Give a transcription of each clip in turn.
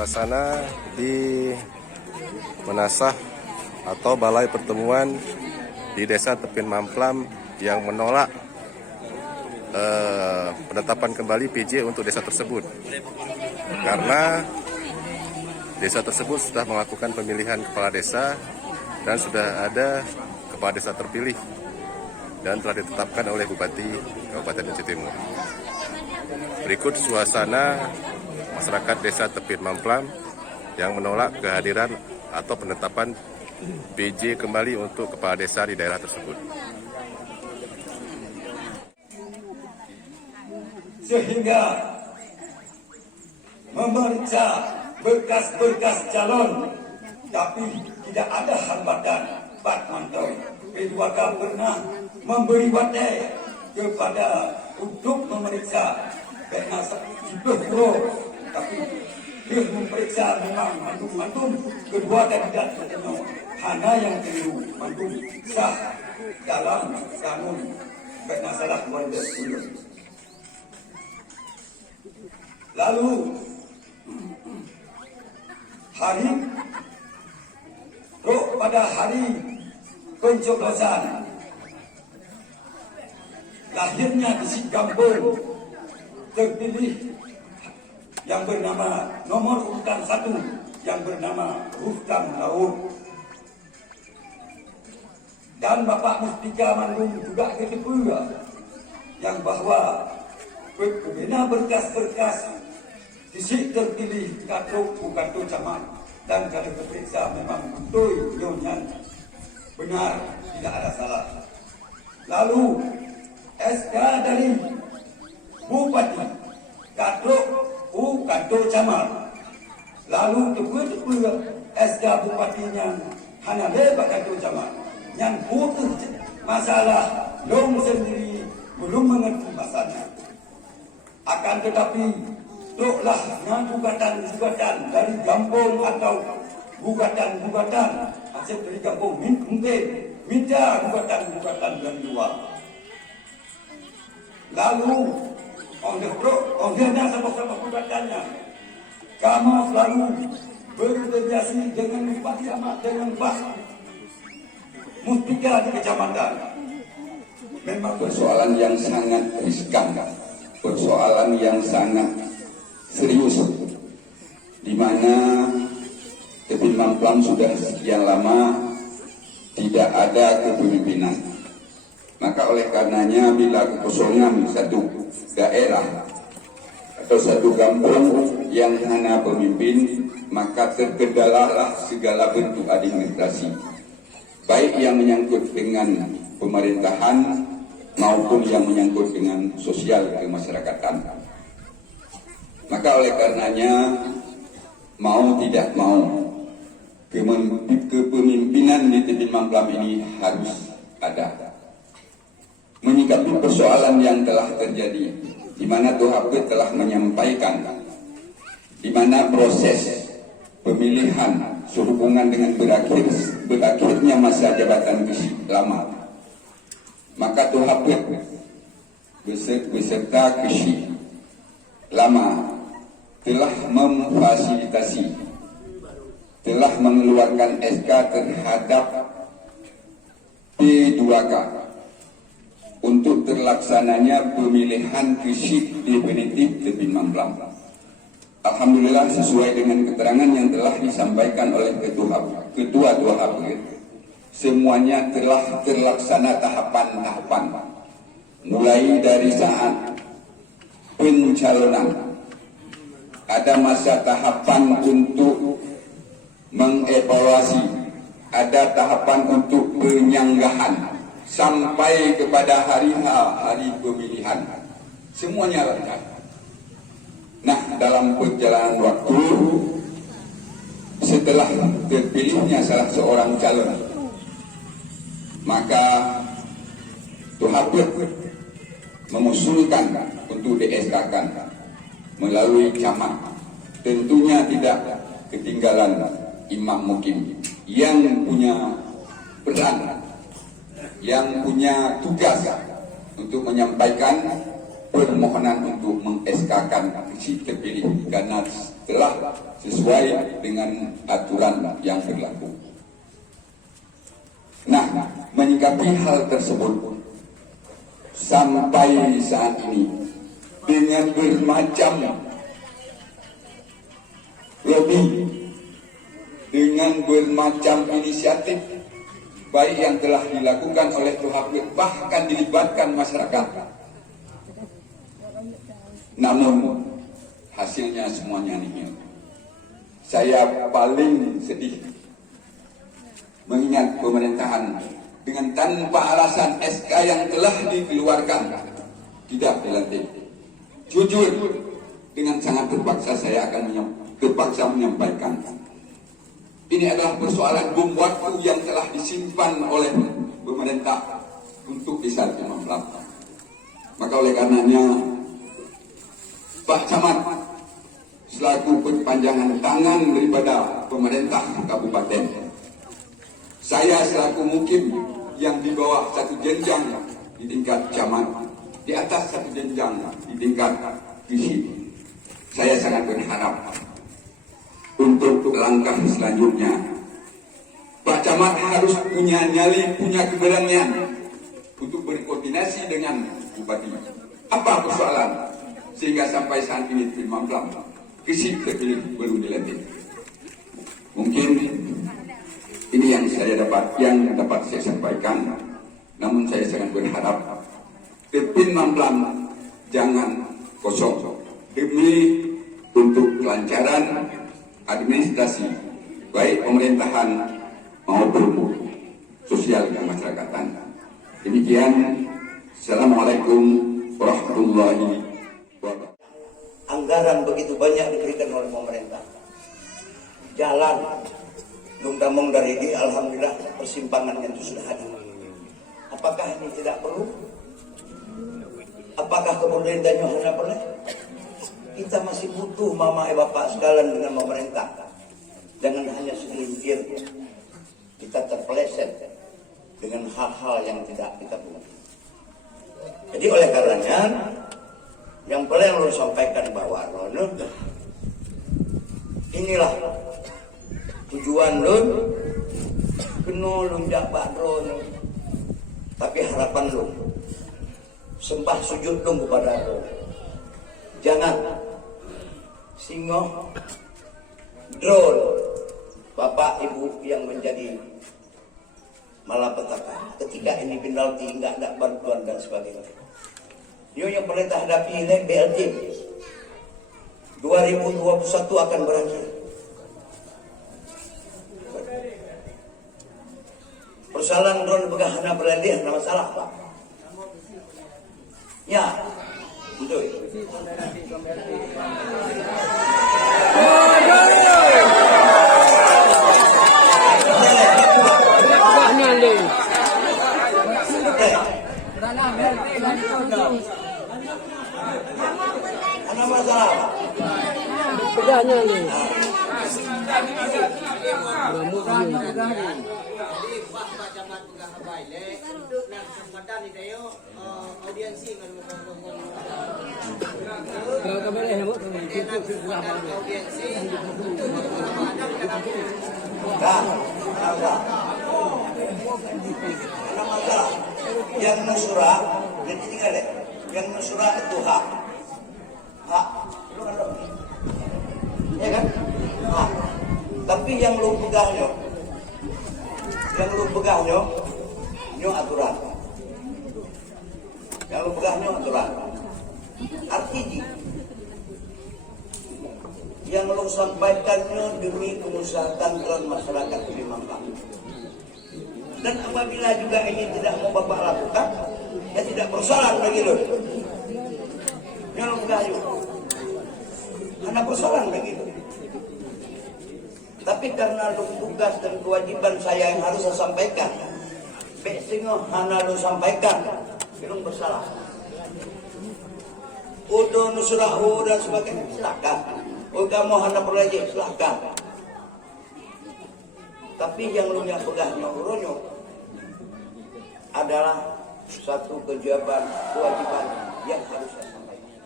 Suasana di Menasah atau Balai Pertemuan di Desa Tepin Mamplam yang menolak penetapan kembali PJ untuk desa tersebut, karena desa tersebut sudah melakukan pemilihan kepala desa dan sudah ada kepala desa terpilih dan telah ditetapkan oleh Bupati Kabupaten Aceh Timur. Berikut suasana masyarakat desa Tepin Mamplam yang menolak kehadiran atau penetapan PJ kembali untuk kepala desa di daerah tersebut. Sehingga memeriksa berkas-berkas calon, tapi tidak ada hambatan. Pak Mantoi P2K pernah memberi wadah kepada untuk memeriksa karena Pro, tapi dia memeriksa memang mantum kedua kandidat ketemu hanya yang keliru mantum sah dalam kanun karena salah 2010. Lalu pada hari pencoblosan lahirnya di Sikampung terpilih yang bernama nomor urutan 1 yang bernama Rustam Daud, dan Bapak Mustika Mandung juga kedua yang bahwa pembina berkas-berkas disik terpilih katruk bukan tu camat, dan kalau diperiksa memang betul nyonya benar, tidak ada salah. Lalu SK dari Bupati katruk bukan tu camat, lalu kedua SK Bupatinya hanya lebat katruk camat yang putus masalah long sendiri belum mengerti masalahnya. Akan tetapi doklah gugatan dari kampung atau gugatan hasil dari kampung mungkin minta gugatan dari luar. Lalu olehnya sama-sama gugatannya, kamu selalu berintegrasi dengan Bupati Ahmad dengan Pak Mustika di kecamatan. Memang persoalan yang sangat riskan, persoalan yang sangat serius, di mana Tepin Mamplam sudah sekian lama tidak ada kepemimpinan. Maka oleh karenanya bila kekosongan satu daerah atau satu kampung yang hanya pemimpin, maka terkendalalah segala bentuk administrasi, baik yang menyangkut dengan pemerintahan maupun yang menyangkut dengan sosial kemasyarakatan. Maka oleh karenanya mau tidak mau kepemimpinan di Tepin Mamplam ini harus ada. Menyikapi persoalan yang telah terjadi, di mana THP telah menyampaikan di mana proses pemilihan sehubungan dengan berakhirnya masa jabatan lama, maka THP beserta KSI lama telah memfasilitasi, telah mengeluarkan SK terhadap P2K untuk terlaksananya pemilihan KSI definitif Tepin Mamplam. Alhamdulillah sesuai dengan keterangan yang telah disampaikan oleh Ketua THP, semuanya telah terlaksana tahapan-tahapan, mulai dari saat pencalonan, ada masa tahapan untuk mengevaluasi, ada tahapan untuk penyanggahan, sampai kepada hari pemilihan, semuanya lancar. Nah, dalam perjalanan waktu setelah terpilihnya salah seorang calon, maka THP mengusulkan untuk di-SK-kan melalui camat. Tentunya tidak ketinggalan Imam Mukim yang punya peran, yang punya tugas untuk menyampaikan permohonan untuk meng-SK-kan si terpilih, karena telah sesuai dengan aturan yang berlaku. Nah, menyikapi hal tersebut sampai saat ini dengan bermacam lobby, dengan bermacam inisiatif baik yang telah dilakukan oleh pihak bahkan dilibatkan masyarakat, namun hasilnya semuanya nihil. Saya paling sedih mengingat pemerintahan dengan tanpa alasan SK yang telah dikeluarkan tidak dilantik. Jujur, dengan sangat terpaksa saya akan menyampaikan ini adalah persoalan bom waktu yang telah disimpan oleh pemerintah untuk bisa dimanfaatkan. Maka oleh karenanya Pak Camat selaku perpanjangan tangan daripada pemerintah kabupaten, saya selaku mukim yang di bawah satu jenjang di tingkat camat, di atas satu jenjang di tingkat visi, saya sangat berharap untuk langkah selanjutnya Pak Camat harus punya nyali, punya keberanian untuk berkoordinasi dengan Bupati. Apa persoalan sehingga sampai saat ini tim Mamplam Kesik terpilih belum dilantik? Mungkin ini yang dapat saya sampaikan. Namun saya sangat berharap tim Mamplam jangan kosong demi untuk kelancaran administrasi baik pemerintahan maupun sosial kemasyarakatan. Demikian, Assalamualaikum warahmatullahi wabarakatuh. Anggaran begitu banyak diberikan oleh pemerintah. Jalan Lumdamong dari ini, alhamdulillah persimpangannya itu sudah ada. Apakah ini tidak perlu? Apakah pemerintahnya hanya boleh? Kita masih butuh mama bapak sekalian dengan pemerintah. Jangan hanya segelintir kita terpeleset dengan hal-hal yang tidak kita buat. Jadi oleh karenanya yang paling harus sampaikan bahwa inilah tujuan lu kena lu jabat lu, tapi harapan lu sembah sujud lu kepada lu. Jangan singoh drone bapak ibu yang menjadi malapetaka ketika ini penalti nggak ada bantuan dan sebagainya. Ini yang pemerintah hadapi ini BLT 2021 akan berakhir. Persoalan drone begahana beralih ada masalah Pak. Ya, betul. Ada masalah Pak. Pegahnya nih. Ada masalah. Yang nusurah, jadi tinggal deh. Yang nusurah itu hak. Hak. Lu kan dong. Ya kan? Hak. Tapi yang lu pegahnya, nyo aturan. Yang lu pegahnya aturan. Artinya, yang lu sampaikannya demi kesejahteraan masyarakat di Mampang. Dan apabila juga ini tidak mau Bapak lakukan, ya tidak persoalan bagi lu. Yang gayu, ada persoalan bagi lu. Tapi karena lu tugas dan kewajiban saya yang harus saya sampaikan, besingo hana lu sampaikan, belum bersalah. Udah nusrahu dan sebagainya, silakan. Udah mau hana perlajin, silakan. Tapi yang lu yang pegahnya uronyo adalah satu kewajiban yang harus saya sampaikan.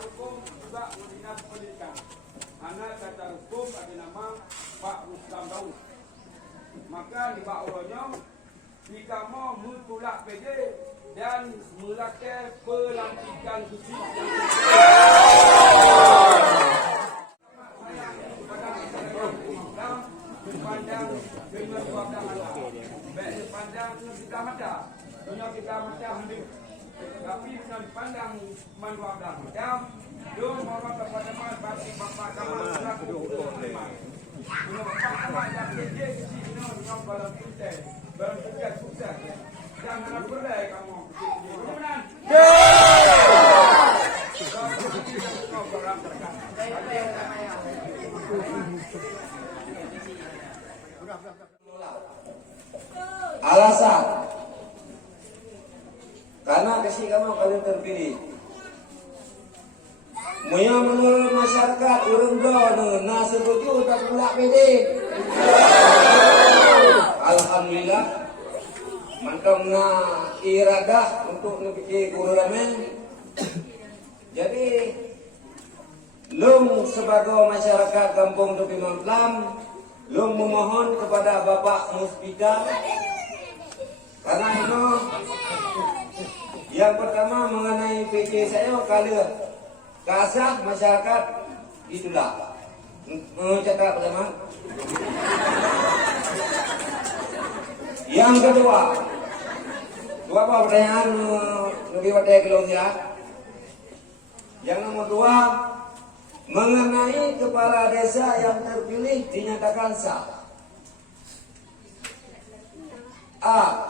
hukum juga dinas pendidikan. Anak kata hukum ada nama Pak Rustam Daud. Maka di Pak Oronyong jika mau mentulak PJ dan melakukan pelantikan khusus yang pandang dengan wabah Allah. Baik pandang kita macam, dunia kita macam ni. Tapi dengan pandang manusia macam, dua orang kepada bagi bapa kamu selaku ulama. Bapa kamu yang kerja di sini dengan balam kita, balam kerja sukses. Jangan berdaya kamu. Kemudian. Alasan karena kasih kamu kalian terpilih. Muya menurut masyarakat urang doa na sebetul tak pula PD. Alhamdulillah mantap na iradah untuk nepiki guru ramen. Jadi lung sebagai masyarakat Kampung Tepi Mamplam, lung memohon kepada Bapak Muspika karena itu yang pertama mengenai PJ saya kalau kasah masyarakat itulah mencatat pertama. Yang kedua, dua pertanyaan lebih pada kelongnya. Yang nomor dua mengenai kepala desa yang terpilih dinyatakan sah. A.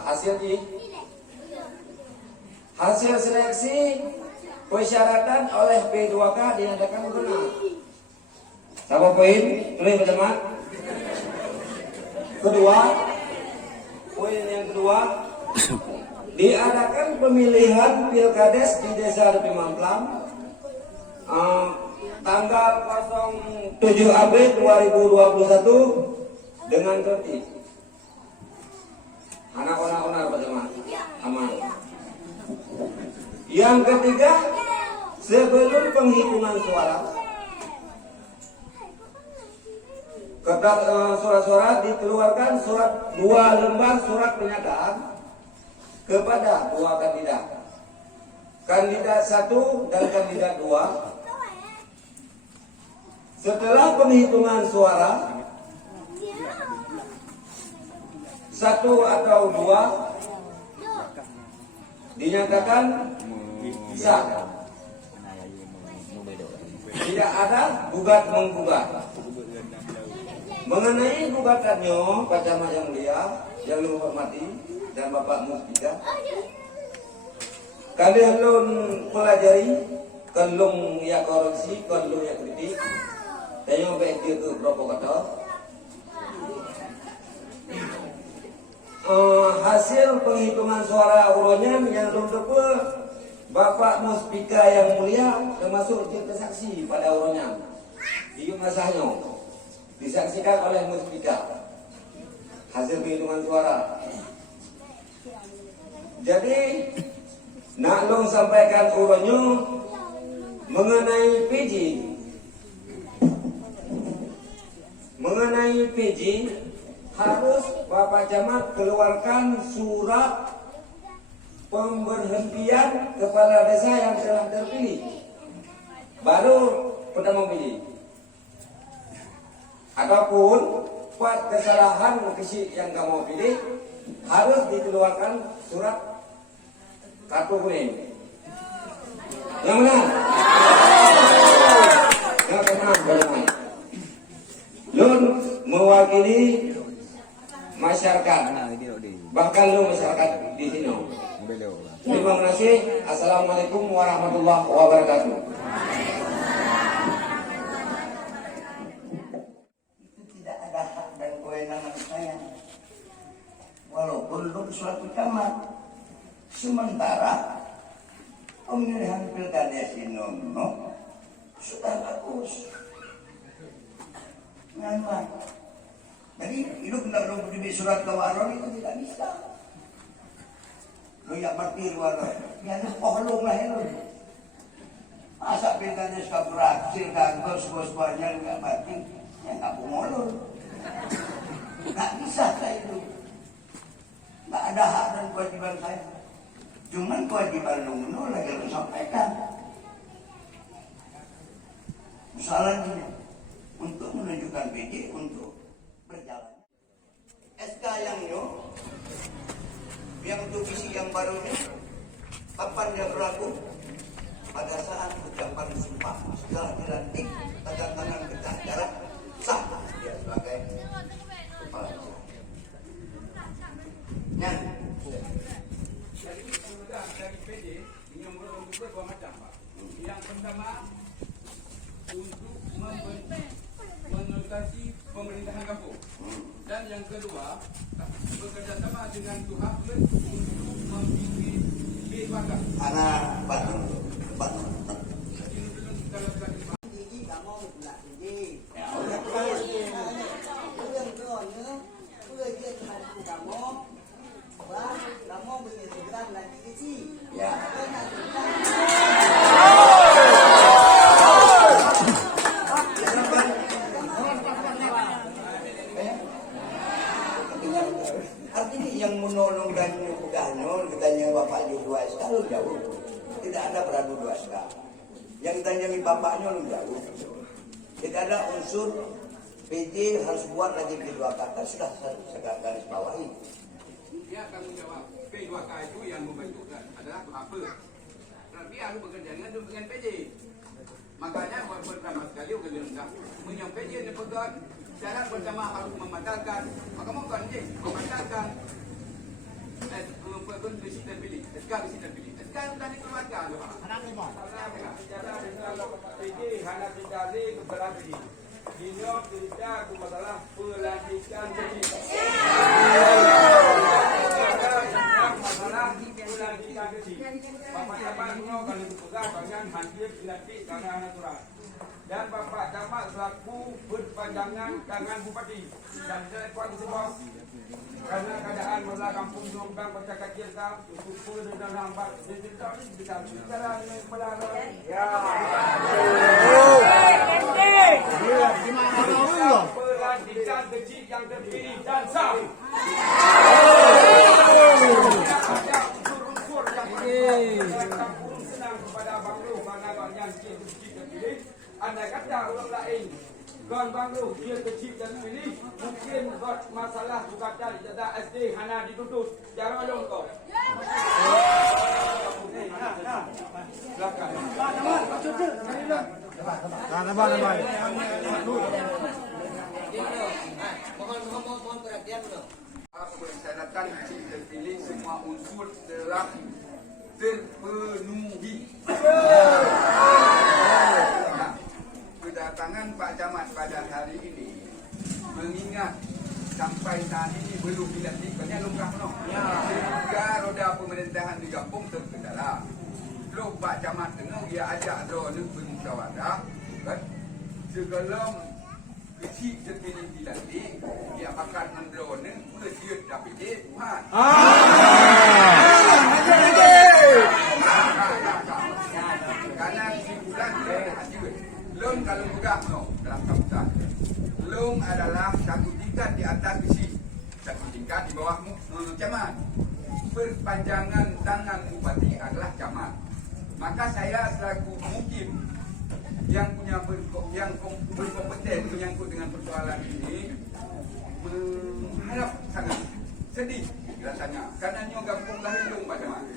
Hasil seleksi persyaratan oleh P2K dinyatakan benar. Sama poin, tulis teman. Kedua, poin yang kedua, diadakan pemilihan pilkades di Desa Tepi Mamplam tanggal 07 April 2021 dengan tertib. Anak onar bersama aman. Yang ketiga, sebelum penghitungan suara, kertas surat-surat dikeluarkan dua lembar surat pernyataan kepada dua kandidat. Kandidat 1 dan kandidat 2. Setelah penghitungan suara 1 atau 2 dinyatakan sah. Tidak ada gugat menggugat. Mengenai gugatannya, Pak Camat yang mulia, yang lu hormati dan Bapak Muspika, kalian belum pelajari, kelung ya korupsi, kelung ya kritik, tanya baik dia ke provokator. Hasil penghitungan suara uronya yang belum dapat Bapak Muspika yang mulia termasuk jadi saksi pada uronya. Itu masahnya disaksikan oleh Muspika hasil penghitungan suara. Jadi nak long sampaikan uronya mengenai PJ harus Bapak Camat keluarkan surat pemberhentian kepala desa yang telah terpilih, baru pertama pilih. Ataupun buat kesalahan kecil yang kamu pilih harus dikeluarkan surat kartu kuning. Yang mana? Yang mana? Lun mewakili masyarakat, bahkan lu masyarakat di sini. Terima kasih. Assalamualaikum warahmatullahi wabarakatuh. Itu tidak ada hak dan kewenangan saya. Walaupun lu suatu camat. Sementara pemilihan pilkada Sinono sudah bagus. Kenapa? Jadi hidup tidak perlu di surat kawaron itu tidak bisa. Lo ya berarti luar, ya lu pohlong lah itu. Masa bedanya suka berakhir gagal sebuah-sebuahnya nggak mati, ya nggak pengolor. Nggak bisa saya itu. Nggak ada hak dan kewajiban saya. Cuman kewajiban Nuno lagi harus sampaikan. Masalahnya untuk menunjukkan PJ untuk berjalan. SK yang untuk visi yang barunya, kapan dia berlaku? Pada saat ucapan sumpah setelah dilantik, pegang tangan pecah jarak, sah dia sebagai kepala desa. Nah, Jadi sudah dari PD yang membuka dua macam, Pak. Yang pertama untuk mengatasi pemerintahan kampung, dan yang kedua bekerjasama dengan Tuhan untuk membimbing B2K. anak Pak ya. Artinya yang menolong dan menyebutkannya, ditanya Bapak di 2SK lu jauh. Tidak ada beradu 2SK. Yang ditanyain bapaknya lu jauh. Tidak ada unsur PJ harus buat lagi P2K, kan sudah saya garis bawahi. Dia tanggung jawab P2K itu yang membentukkan adalah apa? Tapi harus bekerja dengan PJ. Makanya pertama sekali kita menyampaikan ini pegang syarat pertama harus membatalkan. Maka bukan je membatalkan besi terpilih, SK besi terpilih. SK sudah dikeluarkan. Bicara dengan PJ hanya dicari keberhati. Ini tidak aku masalah pelantikan jadi. Masalah pelantikan jadi. Bapak Camat kalau dipegang bagian hadir dilantik tangan natural. Dan Bapak Camat selaku berpanjangan tangan Bupati dan saya kuat semua. Karena keadaan masalah kampung Jombang Baca Kecil untuk dan lambat jadi bisa bicara dengan kepala ya. Pelantikan kecil yang terpilih dan sah. Ada unsur-unsur yang kampung senang kepada Bang Lu karena yang kecil terpilih. Andai kata orang lain Bang Lu dia kecil dan terpilih, mungkin buat masalah sukatan jada SD hanya dituntut. Jangan dong kau. Silakan. Mohon perhatian dulu. Persyaratan kecil terpilih semua unsur telah terpenuhi. Kedatangan Pak Camat pada hari ini mengingat sampai saat ini belum dilantik banyak lumrah penuh. Sehingga roda pemerintahan di kampung terkendala. Lalu Pak Camat dengar dia ajak drone bermusyawarah kan? Sebelum kecil terpilih dilantik, dia akan mendrone bersiut dapat Tuhan. Karena kesimpulan dia hasil. Long kalau pegang no dalam sambutan. Long adalah satu tingkat di atas kecil, satu tingkat di bawah camat. Perpanjangan tangan bupati adalah camat. Maka saya selaku mukim yang punya berkompeten menyangkut dengan persoalan ini mengharap sangat sedih rasanya karena nyo kampung lahir dong Pak Camat.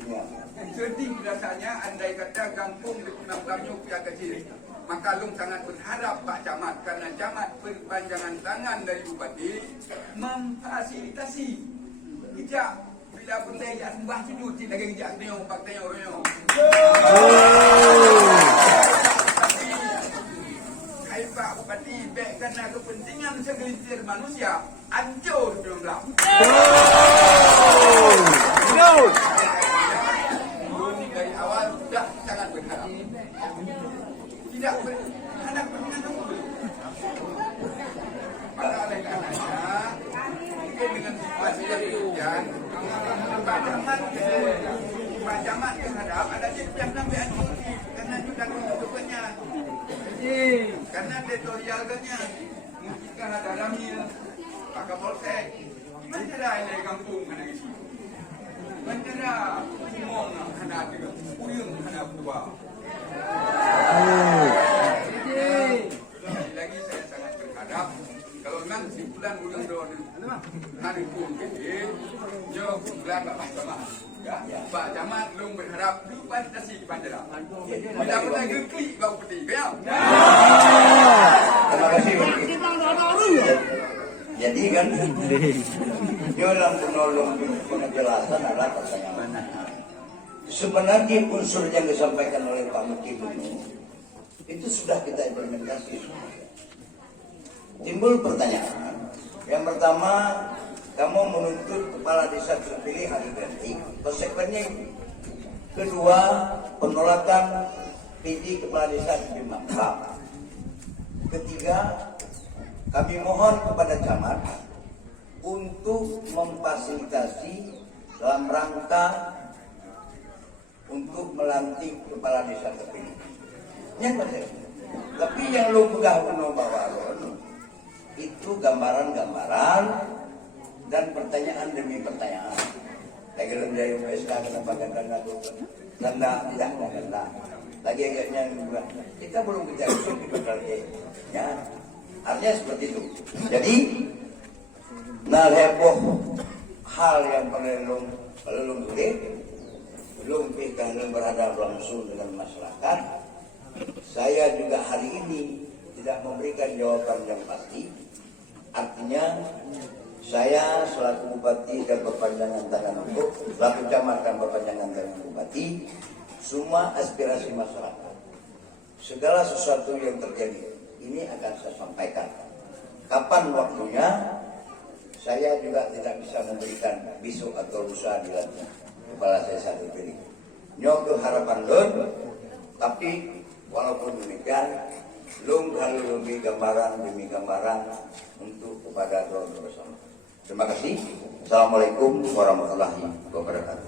Sedih rasanya andai kata kampung di Punang pihak kecil. Maka Long sangat berharap Pak Camat karena Camat perpanjangan tangan dari Bupati memfasilitasi tidak bila benda yang sembah tidur tidak lagi kejap tengok Pak tengok orang. Hai Pak Bupati baik kerana kepentingan segelintir manusia hancur jumlah. Dari awal sudah sangat berharap. Tidak berharap dulu. Pada oleh karenanya mungkin dengan situasi yang demikian Pak Camat berharap ada yang sampai hancur karena sudah ketutupannya editorialnya mungkin ada Ramil, Pak Kapolsek, mencera ini kampung kena isi, mencera umum kena tiga, uyung kena dua. Lagi saya sangat berharap kalau memang kesimpulan uyung doa hari pun gede, jauh bulan Bapak Camat. Ya, Pak Camat belum berharap lupa dikasih di bandara. Bila pernah geklik kau peti, ya. Terima kasih. Jadi kan, dalam penolong penjelasan adalah pertanyaan. Sebenarnya unsur yang disampaikan oleh Pak Menteri itu sudah kita implementasi. Timbul pertanyaan. Yang pertama, kamu menuntut kepala desa terpilih hari ganti. Konsekuensinya itu. Kedua, penolakan PD kepala desa di Mangkap. Ketiga, kami mohon kepada camat untuk memfasilitasi dalam rangka untuk melantik kepala desa terpilih. Tapi yang lu pegang bawa itu gambaran-gambaran dan pertanyaan demi pertanyaan. Lagi dari UPSK kenapa ganda tidak ganda. Lagi agaknya juga kita belum bicara di ya. Artinya seperti itu. Jadi heboh hal yang belum belum kita berhadapan langsung dengan masyarakat. Saya juga hari ini tidak memberikan jawaban yang pasti. Artinya saya selaku bupati dan berpanjangan tangan untuk selaku camat dan berpanjangan tangan bupati, semua aspirasi masyarakat, segala sesuatu yang terjadi ini akan saya sampaikan. Kapan waktunya saya juga tidak bisa memberikan besok atau lusa dilantik kepala saya satu pilih. Nyok harapan lun, tapi walaupun demikian, lung kalau lebih gambaran demi gambaran untuk kepada lun bersama. Terima kasih. Assalamualaikum warahmatullahi wabarakatuh.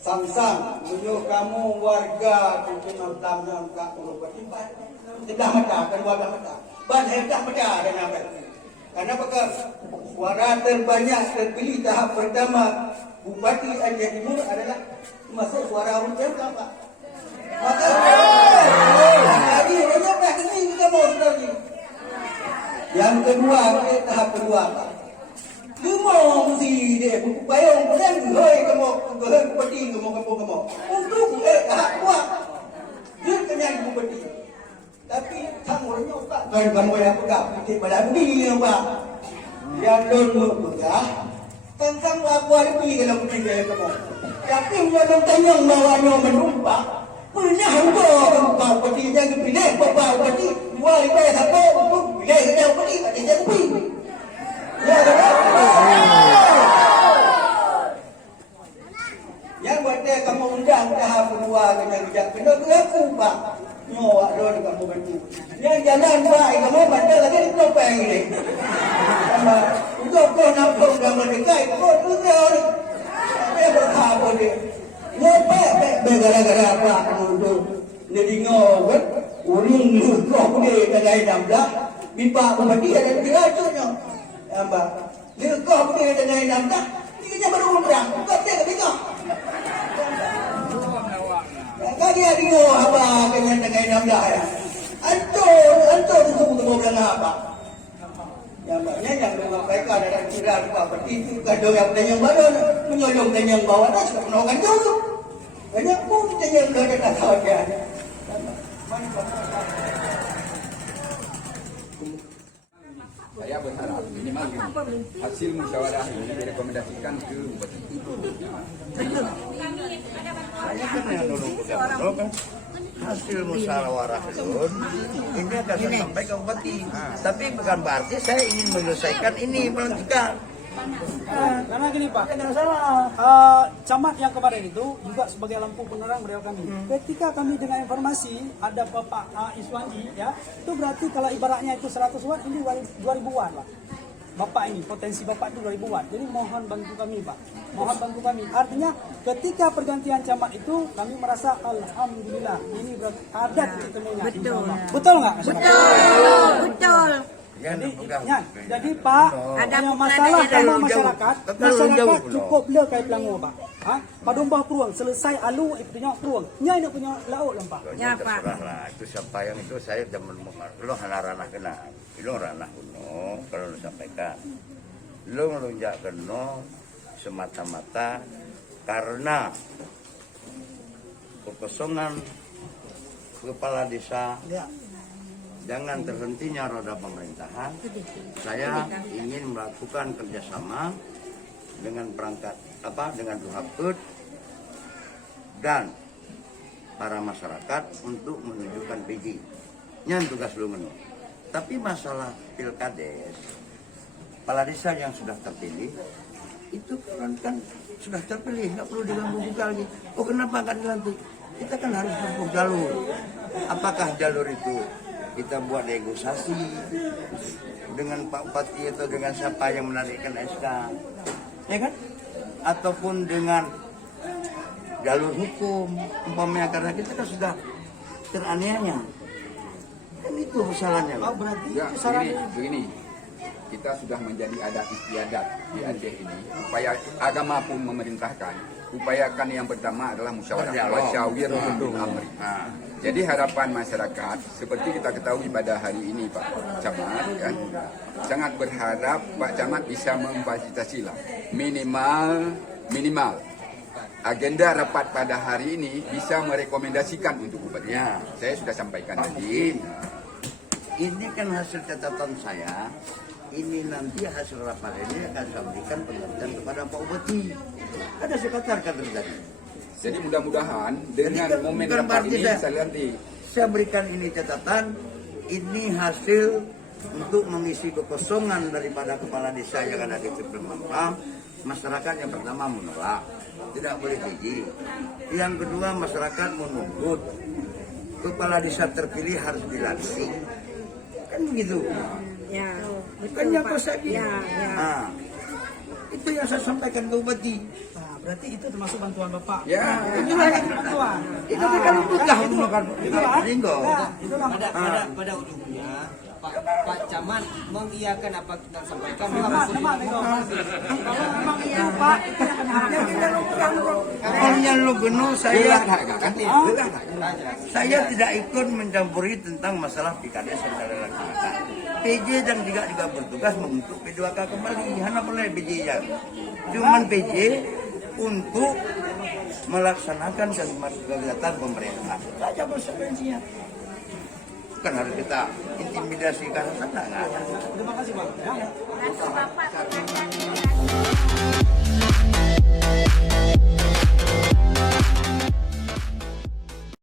Sang-sang menyuruh kamu warga mungkin tamu tak perlu bertimbat. Tidak ada kan warga ada. Ban hendak ada dan apa? Karena apakah suara terbanyak terpilih tahap pertama Bupati Aceh Timur adalah masuk suara Aceh apa? Maka lagi banyak dah ini kita mau lagi. Yang kedua, tahap kedua apa? Kamu mesti dia bayang bukan hei kamu bupati kamu untuk tahap kedua dia kenyang bupati. Tapi tangguhnya tak kan kamu yang pegang kita pada begini apa? Yang dulu pegang tentang aku ada pilih dalam bukti kamu. Tapi yang tanya bawanya menumpang punya hamba bupati yang dipilih bupati wali bayar satu untuk pilih yang bupati ada yang pilih. Ya yang buat dia kamu undang tahap kedua dengan bijak kena aku pak nyawa don kamu bantu yang jalan pak kamu bandel lagi di topeng ini sama untuk kau nampak dah mendekat kau tujuan apa yang berkhabar dia nyopek gara-gara apa kamu jadi ngawet urung kau dia dengan nampak bipa bupati ada diracunnya apa dia kau dia dengan nampak dia baru berang kau dia ketiga kali ada apa dengan nampak ya ancor itu bilang apa yang banyak yang mereka ada kira seperti itu kadang yang yang baru menyolong yang bawah dah sudah penolakan jauh banyak pun yang ada tak tahu dia Saya berharap minimal hasil musyawarah ini direkomendasikan ke bupati. Saya kan yang dulu kan hasil musyawarah itu ini akan saya sampaikan ke bupati. Tapi bukan berarti saya ingin menyelesaikan ini pelantikan. Karena gini Pak, camat yang kemarin itu juga sebagai lampu penerang beliau kami. Ketika kami dengan informasi ada Bapak Iswanji, ya, itu berarti kalau ibaratnya itu 100 watt, ini 2000 watt, Pak. Bapak ini, potensi Bapak itu 2000 watt. Jadi mohon bantu kami Pak. Mohon bantu kami. Artinya ketika pergantian camat itu kami merasa alhamdulillah ini berarti ada titik temunya. Betul. Betul nggak? Betul. Jadi Pak, Ada yang bukan masalah daerah sama masyarakat cukup le kai pelangu Pak. Ha? Padumbah peruang selesai alu ipnya peruang. Nya ini punya laut lempak. Ya Pak. Lah itu siapa yang itu saya zaman lo ranah kena lo ranah kuno kalau lo sampaikan lo ngelunjak kena semata-mata karena kekosongan kepala desa. Ya. Jangan terhentinya roda pemerintahan. Saya ingin melakukan kerjasama dengan perangkat dengan Duhaput dan para masyarakat untuk menunjukkan PJ. Nyan tugas lu menu. Tapi masalah pilkades, kepala desa yang sudah terpilih itu kan sudah terpilih, nggak perlu diganggu lagi. Oh kenapa nggak dilantik? Kita kan harus menempuh jalur. Apakah jalur itu kita buat negosiasi dengan Pak Bupati atau dengan siapa yang menarikkan SK, ya kan? Ataupun dengan jalur hukum, umpamanya karena kita kan sudah teraniaya. Kan itu masalahnya. Oh, berarti Ya, itu saran begini, kita sudah menjadi adat istiadat di Aceh ini. Upaya agama pun memerintahkan. Upayakan yang pertama adalah musyawarah wasyawir bil amri. Jadi harapan masyarakat seperti kita ketahui pada hari ini Pak Camat kan, sangat berharap Pak Camat bisa memfasilitasi lah minimal agenda rapat pada hari ini bisa merekomendasikan untuk bupati. Ya. Saya sudah sampaikan Pak tadi. Ini kan hasil catatan saya. Ini nanti hasil rapat ini akan saya berikan pengertian kepada Pak Bupati. Ada sekretar kader tadi. Jadi mudah-mudahan dengan Jadi, momen bukan rapat berarti ini saya nanti saya berikan ini catatan. Ini hasil untuk mengisi kekosongan daripada kepala desa yang ada di Kepulauan. Masyarakat yang pertama menolak, tidak boleh tinggi. Yang kedua masyarakat menuntut kepala desa terpilih harus dilantik. Kan begitu. Ya. Bukan yang persegi. Ya. Nah, itu yang saya sampaikan ke Bupati. Nah, berarti itu termasuk bantuan Bapak. ya Itulah yang bantuan. Itu kan bukan menggunakan Itulah. linggo. Nah, itulah. Pada ujungnya Pak Camat mengiyakan apa kita sampaikan. Nama nego. Kalau memang itu Pak, itu yang Hanya lu geno saya tidak ikut mencampuri tentang masalah pilkada yang saya lakukan. PJ dan juga bertugas membentuk P2K kembali. Hanya boleh PJ ya. Cuman PJ untuk melaksanakan kegiatan pemerintah. Saja konsekuensinya. Bukan harus kita intimidasi karena nggak ada. Terima kasih Pak. Ya. Bapak.